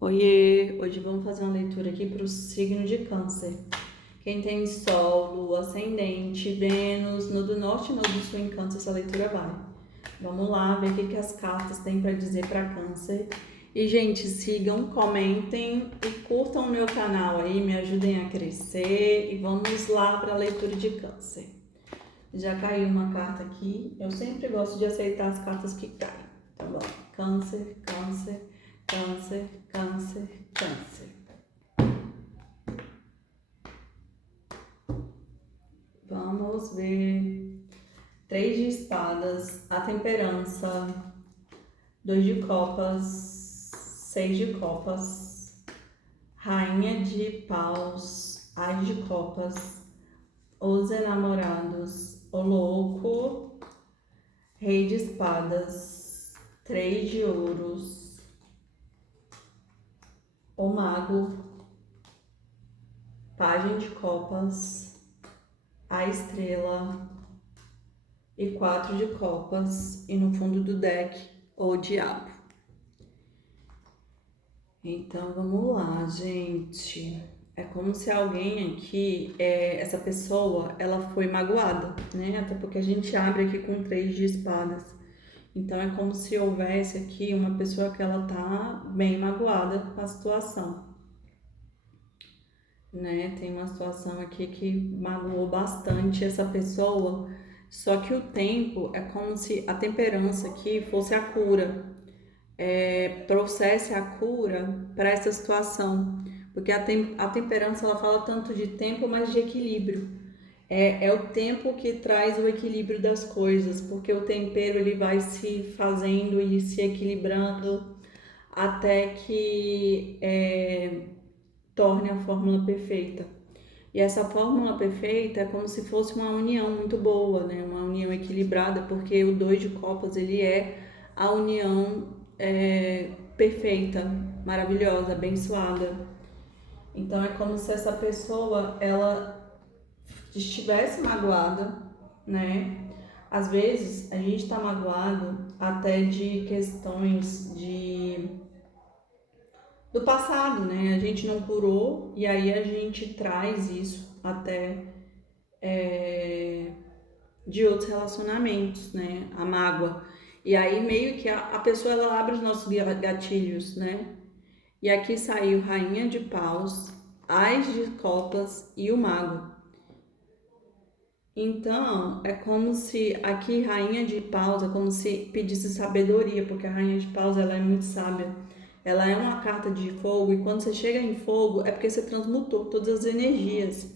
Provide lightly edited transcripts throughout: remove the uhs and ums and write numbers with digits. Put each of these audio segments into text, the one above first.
Oiê! Hoje vamos fazer uma leitura aqui para o signo de Câncer. Quem tem Sol, Lua, Ascendente, Vênus, no do Norte e no do Sul em Câncer, essa leitura vai. Vamos lá ver o que as cartas têm para dizer para Câncer. E, gente, sigam, comentem e curtam o meu canal aí, me ajudem a crescer. E vamos lá para a leitura de Câncer. Já caiu uma carta aqui. Eu sempre gosto de aceitar as cartas que caem. Então, vamos. Câncer, Câncer, Câncer, Câncer, Câncer. Vamos ver. 3 de espadas, a temperança, 2 de copas, 6 de copas, rainha de paus, as de copas, os enamorados, o louco, rei de espadas, 3 de ouros, o mago, pajem de copas, a estrela e 4 de copas, e no fundo do deck, o diabo. Então, vamos lá, gente. É como se alguém aqui, essa pessoa, ela foi magoada, né? Até porque a gente abre aqui com 3 de espadas. Então, é como se houvesse aqui uma pessoa que ela tá bem magoada com a situação, né? Tem uma situação aqui que magoou bastante essa pessoa, só que o tempo é como se a temperança aqui fosse a cura, trouxesse a cura para essa situação, porque a temperança ela fala tanto de tempo, mas de equilíbrio. É o tempo que traz o equilíbrio das coisas, porque o tempero ele vai se fazendo e se equilibrando até que torne a fórmula perfeita. E essa fórmula perfeita é como se fosse uma união muito boa, né? Uma união equilibrada, porque o 2 de copas ele é a união perfeita, maravilhosa, abençoada. Então é como se essa pessoa ela estivesse magoada, né? Às vezes a gente está magoado até de questões do passado, né? A gente não curou e aí a gente traz isso até de outros relacionamentos, né? A mágoa. E aí meio que a pessoa ela abre os nossos gatilhos, né? E aqui saiu rainha de paus, as de copas e o mago. Então, é como se aqui rainha de paus é como se pedisse sabedoria, porque a rainha de paus ela é muito sábia. Ela é uma carta de fogo e quando você chega em fogo é porque você transmutou todas as energias.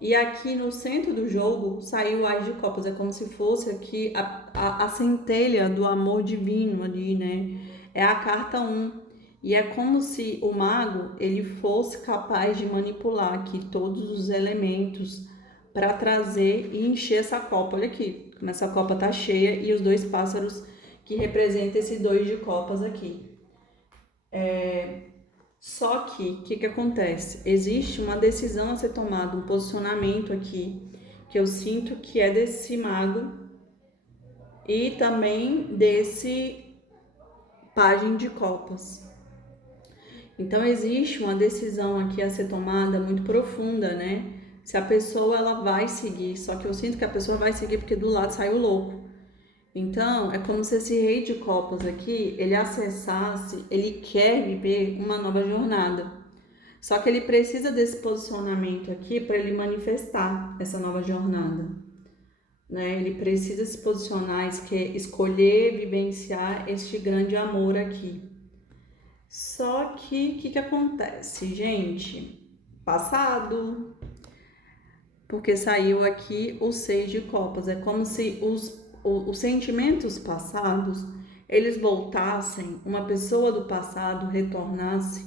E aqui no centro do jogo saiu o As de Copas, é como se fosse aqui a centelha do amor divino ali, né? É a carta 1. E é como se o mago ele fosse capaz de manipular aqui todos os elementos para trazer e encher essa copa. Olha aqui, como essa copa tá cheia e os 2 pássaros que representam esse 2 de copas aqui. Só que, o que acontece? Existe uma decisão a ser tomada, um posicionamento aqui, que eu sinto que é desse mago e também desse pajem de copas. Então, existe uma decisão aqui a ser tomada muito profunda, né? Se a pessoa ela vai seguir, só que eu sinto que a pessoa vai seguir porque do lado saiu louco. Então, é como se esse rei de copas aqui, ele acessasse, ele quer viver uma nova jornada. Só que ele precisa desse posicionamento aqui para ele manifestar essa nova jornada, né? Ele precisa se posicionar, escolher, vivenciar este grande amor aqui. Só que o que acontece, gente? Passado, porque saiu aqui o 6 de copas. É como se os sentimentos passados, eles voltassem, uma pessoa do passado retornasse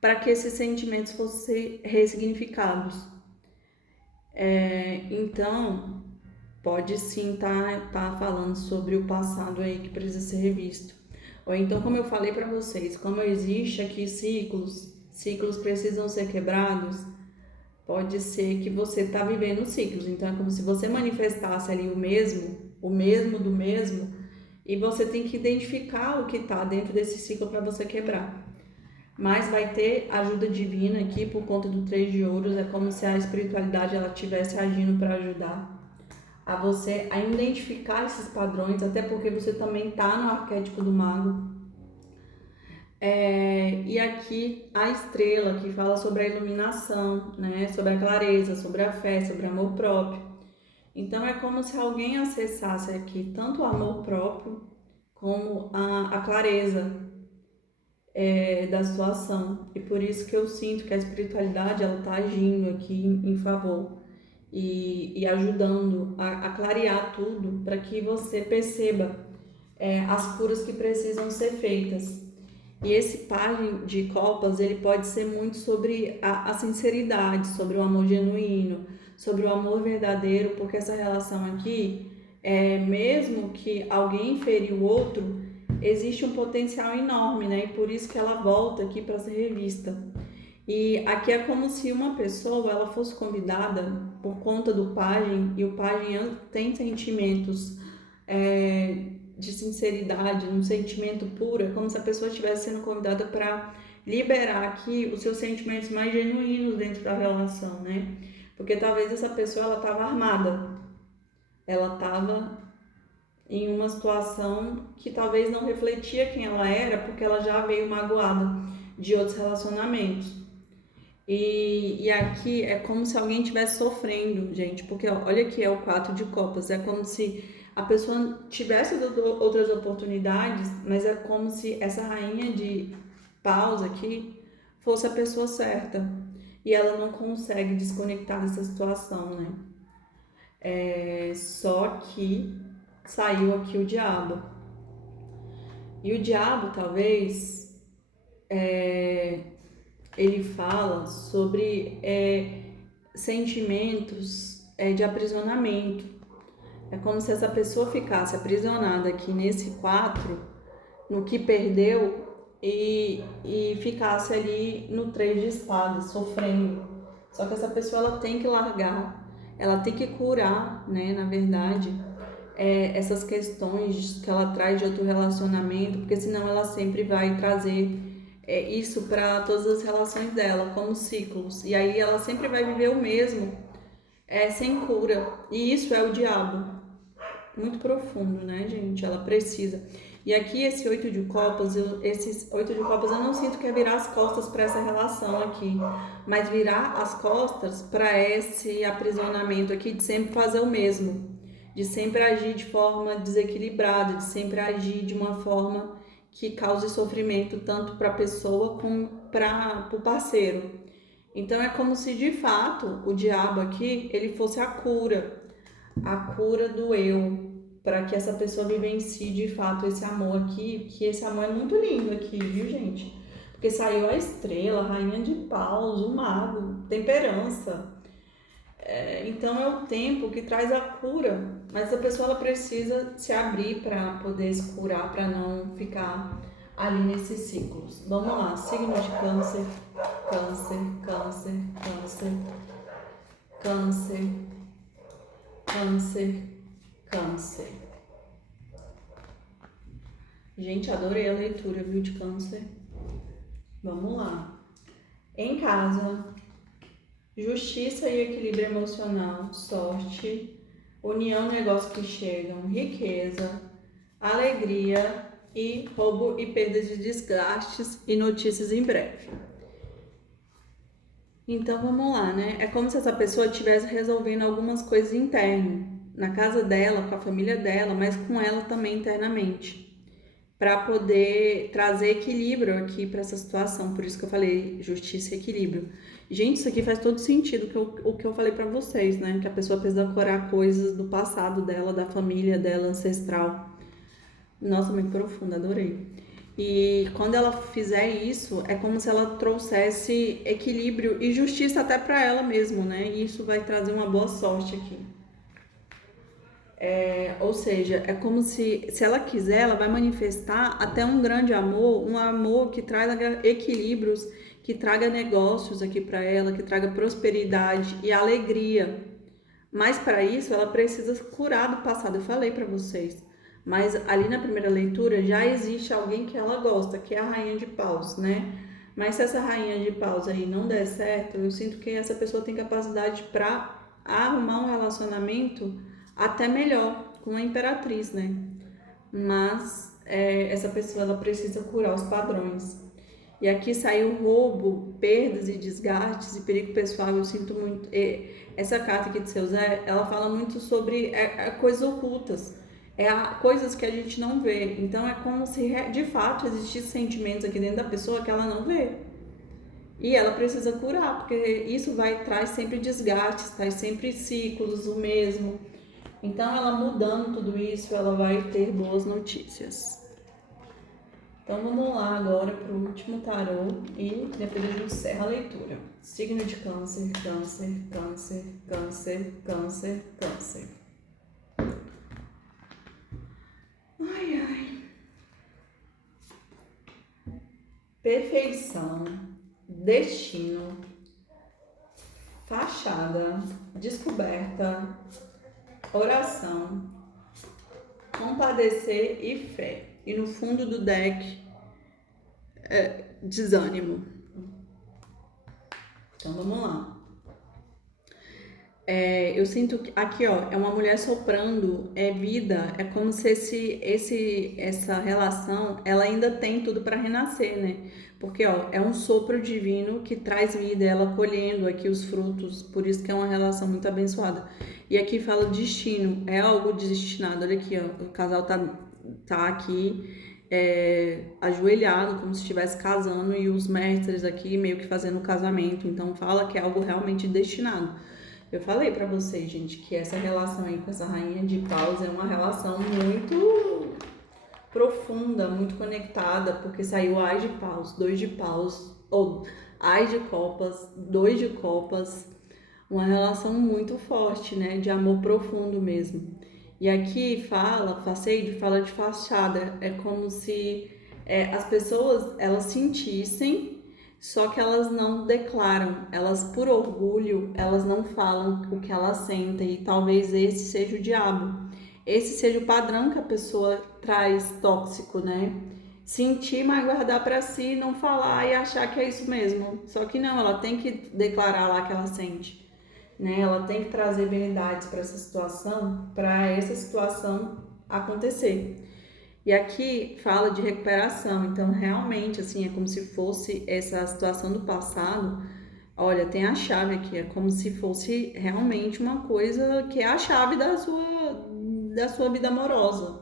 para que esses sentimentos fossem ressignificados. Então, pode sim tá falando sobre o passado aí que precisa ser revisto. Ou então, como eu falei para vocês, como existe aqui ciclos precisam ser quebrados, pode ser que você tá vivendo ciclos. Então, é como se você manifestasse ali o mesmo do mesmo, e você tem que identificar o que tá dentro desse ciclo para você quebrar. mas vai ter ajuda divina aqui por conta do 3 de ouros. É como se a espiritualidade ela estivesse agindo para ajudar a você a identificar esses padrões, até porque você também está no arquétipo do mago. E aqui a estrela que fala sobre a iluminação, né? Sobre a clareza, sobre a fé, sobre o amor próprio. Então é como se alguém acessasse aqui tanto o amor próprio como a clareza da situação. E por isso que eu sinto que a espiritualidade ela está agindo aqui em favor e ajudando a clarear tudo para que você perceba as curas que precisam ser feitas. E esse pajem de copas, ele pode ser muito sobre a sinceridade, sobre o amor genuíno, sobre o amor verdadeiro, porque essa relação aqui, mesmo que alguém feriu o outro, existe um potencial enorme, né? E por isso que ela volta aqui para ser revista. E aqui é como se uma pessoa ela fosse convidada por conta do pajem, e o pajem tem sentimentos de sinceridade, um sentimento puro, é como se a pessoa estivesse sendo convidada para liberar aqui os seus sentimentos mais genuínos dentro da relação, né? Porque talvez essa pessoa ela estava armada, ela estava em uma situação que talvez não refletia quem ela era, porque ela já veio magoada de outros relacionamentos. E aqui é como se alguém estivesse sofrendo, gente, porque olha que é o 4 de copas, é como se a pessoa tivesse outras oportunidades, mas é como se essa rainha de paus aqui fosse a pessoa certa e ela não consegue desconectar dessa situação, né? Só que saiu aqui o diabo. E o diabo, talvez, ele fala sobre sentimentos de aprisionamento. É como se essa pessoa ficasse aprisionada aqui nesse 4, no que perdeu, e ficasse ali no 3 de espadas, sofrendo. Só que essa pessoa ela tem que largar, ela tem que curar, né, na verdade, essas questões que ela traz de outro relacionamento, porque senão ela sempre vai trazer isso para todas as relações dela, como ciclos. E aí ela sempre vai viver o mesmo, sem cura. E isso é o diabo. Muito profundo, né, gente? Ela precisa. E aqui esses 8 de copas, eu não sinto que é virar as costas para essa relação aqui, mas virar as costas para esse aprisionamento aqui de sempre fazer o mesmo, de sempre agir de forma desequilibrada, de sempre agir de uma forma que cause sofrimento tanto para a pessoa como para o parceiro. Então é como se de fato o diabo aqui ele fosse a cura do eu, para que essa pessoa vivencie de fato esse amor aqui, que esse amor é muito lindo aqui, viu, gente? Porque saiu a estrela, a rainha de paus, o mago, temperança. Então é o tempo que traz a cura, mas a pessoa ela precisa se abrir para poder se curar, para não ficar ali nesses ciclos. Vamos lá, signo de câncer, câncer, câncer, câncer, câncer, câncer, câncer. Gente, adorei a leitura, viu, de câncer. Vamos lá. Em casa, justiça e equilíbrio emocional, sorte, união, negócios que chegam, riqueza, alegria e roubo e perda de desgastes e notícias em breve. Então vamos lá, né? É como se essa pessoa estivesse resolvendo algumas coisas internas, na casa dela, com a família dela, mas com ela também internamente, para poder trazer equilíbrio aqui para essa situação. Por isso que eu falei justiça e equilíbrio. Gente, isso aqui faz todo sentido o que eu falei para vocês, né? Que a pessoa precisa curar coisas do passado dela, da família dela, ancestral. Nossa, muito profundo, adorei. E quando ela fizer isso, é como se ela trouxesse equilíbrio e justiça até para ela mesma, né? E isso vai trazer uma boa sorte aqui. Ou seja, é como se ela quiser, ela vai manifestar até um grande amor, um amor que traga equilíbrios, que traga negócios aqui para ela, que traga prosperidade e alegria. Mas para isso ela precisa curar do passado, eu falei para vocês. Mas ali na primeira leitura já existe alguém que ela gosta, que é a Rainha de Paus, né? Mas se essa rainha de paus aí não der certo, eu sinto que essa pessoa tem capacidade para arrumar um relacionamento até melhor com a imperatriz, né? Mas essa pessoa ela precisa curar os padrões. E aqui saiu roubo, perdas e desgastes e perigo pessoal. Eu sinto muito. Essa carta aqui de seu Zé, ela fala muito sobre coisas ocultas, coisas que a gente não vê. Então é como se de fato existissem sentimentos aqui dentro da pessoa que ela não vê. E ela precisa curar, porque isso traz sempre desgastes, traz sempre ciclos, o mesmo. Então, ela mudando tudo isso, ela vai ter boas notícias. Então, vamos lá agora para o último tarô e depois a gente encerra a leitura. Signo de Câncer, Câncer, Câncer, Câncer, Câncer, Câncer. Ai, ai. Perfeição, destino, fachada, descoberta, oração, compadecer e fé. E no fundo do deck, desânimo. Então vamos lá. Eu sinto que aqui, ó, é uma mulher soprando, vida. É como se essa relação, ela ainda tem tudo para renascer, né? Porque, ó, é um sopro divino que traz vida, ela colhendo aqui os frutos. Por isso que é uma relação muito abençoada. E aqui fala destino, é algo destinado. Olha aqui, ó, o casal tá aqui ajoelhado, como se estivesse casando, e os mestres aqui meio que fazendo o casamento. Então fala que é algo realmente destinado. Eu falei pra vocês, gente, que essa relação aí com essa rainha de paus é uma relação muito profunda, muito conectada, porque saiu Ás de paus, 2 de paus, ou Ás de copas, 2 de copas, uma relação muito forte, né, de amor profundo mesmo. E aqui Faceide fala de fachada, é como se as pessoas, elas sentissem, só que elas não declaram, elas por orgulho, elas não falam o que elas sentem, e talvez esse seja o diabo. Esse seja o padrão que a pessoa traz tóxico, né? Sentir, mas guardar pra si, não falar e achar que é isso mesmo. Só que não, ela tem que declarar lá que ela sente, né? Ela tem que trazer verdades para essa situação acontecer. E aqui fala de recuperação, então realmente assim é como se fosse essa situação do passado. Olha, tem a chave aqui, é como se fosse realmente uma coisa que é a chave da sua vida amorosa.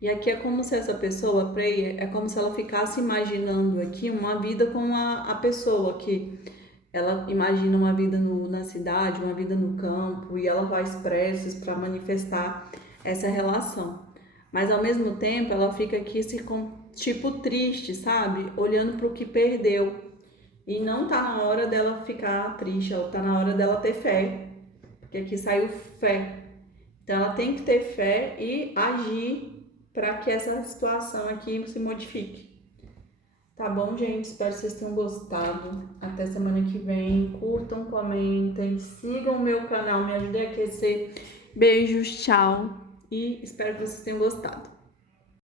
E aqui é como se essa pessoa, Prayer, é como se ela ficasse imaginando aqui uma vida com a pessoa que ela imagina uma vida na cidade, uma vida no campo, e ela faz preces para manifestar essa relação. Mas ao mesmo tempo ela fica aqui tipo triste, sabe? Olhando para o que perdeu. E não tá na hora dela ficar triste, ela tá na hora dela ter fé. Porque aqui saiu fé. Então ela tem que ter fé e agir para que essa situação aqui se modifique. Tá bom, gente? Espero que vocês tenham gostado. Até semana que vem. Curtam, comentem, sigam o meu canal, me ajudem a aquecer. Beijos, tchau. E espero que vocês tenham gostado.